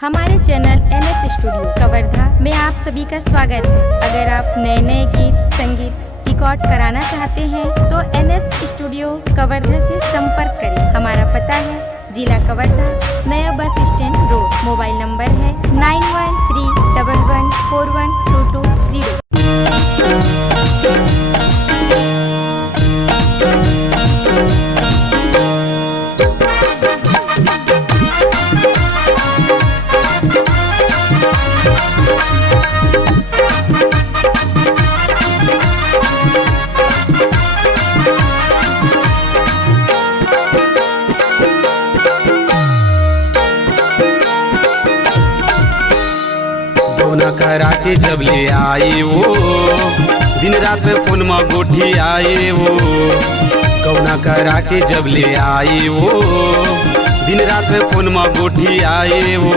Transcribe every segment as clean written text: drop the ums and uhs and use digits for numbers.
हमारे channel NS studio Kawardha में आप सभी का स्वागत है। अगर आप नए नए गीत संगीत रिकॉर्ड कराना चाहते हैं तो NS स्टूडियो कवर्धा से संपर्क करें। हमारा पता है जिला कवर्धा, नया bus stand road. Mobile number है 9131141220। न करा के जब ले आए वो दिन रात में फोन में गोठी आए वो कौना करा के जब ले आए वो दिन रात में फोन में गोठी आए वो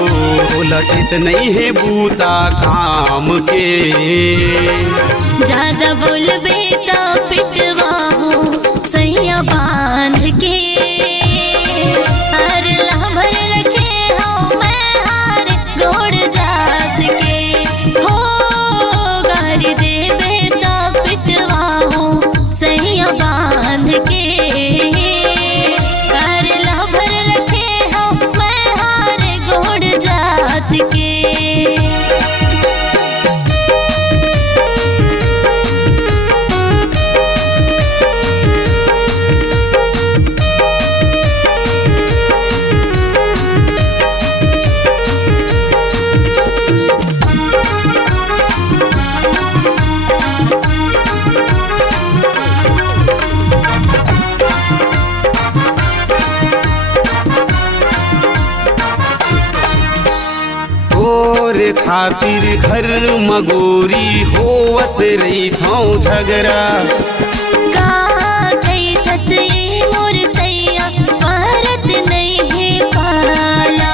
लखित नहीं है बूता काम के ज्यादा बोलबे तो पिटवा हो सैया बांध के हर लहभर रखे हो मैं हार गोड़ जात के हो गारी देबे तो पिटवा हो सैया बांध के हर लहभर रखे हो मैं हार गोड़ जात के। तोरे खातिर घर मगोरी होवत रही थाऊ झगड़ा का कई तचई मोर सैया परत नहीं है पाला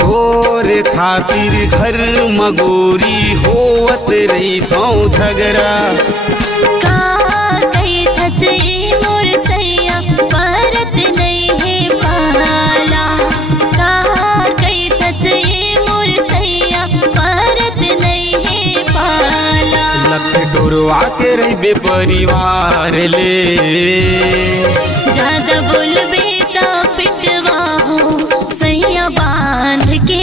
तोरे खातिर घर मगोरी होवत रही थाऊ झगड़ा का कई तचई मोर सैया परत नहीं है पाला का कई तचई मोर सैया परत नहीं है पाला लख डोरवा के रही परिवार ले ज्यादा बोलबे तो पिटवा हो सैया बांध के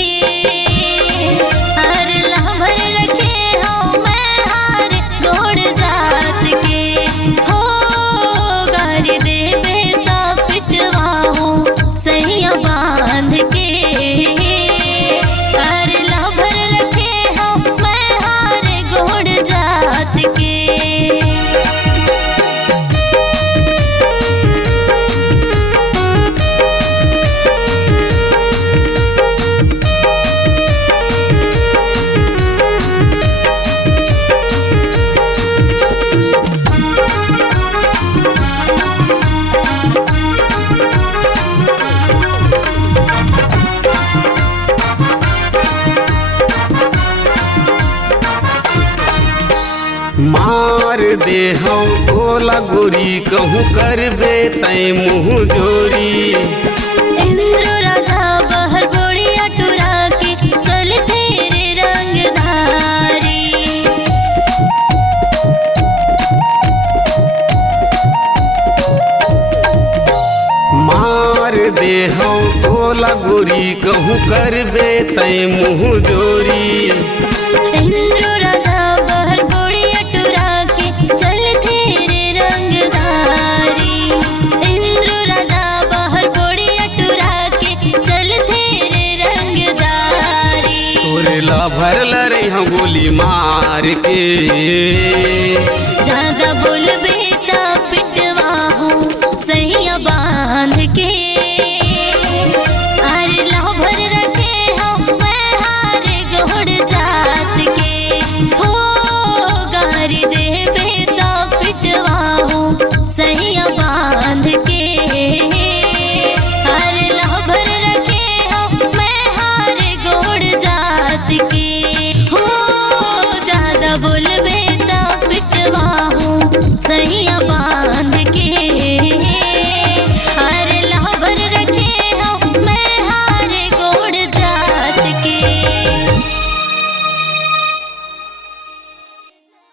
हर लहभर रखे हो मैं हार गोड़ जात के हो गारी देबे तो पिटवा हो सैया बांध के हर लहभर रखे हो मैं हार गोड़ जात के। मार दे हम तोला गोरी कहूँ करबे तय मुँह जोरी इंद्र राजा बहर बोड़िया टुरा के चल तेरे रंगधारी मार दे हम तोला गोरी कहूँ करबे तय मुँह जोरी इंद्र राजा बहर बोड़िया टुरा के चल तेरे रंगधारी इंद्र राजा बहर बोड़िया टुरा के चल तेरे रंगधारी तोरे ला भर लरे हम गोली मार के ज्यादा बोल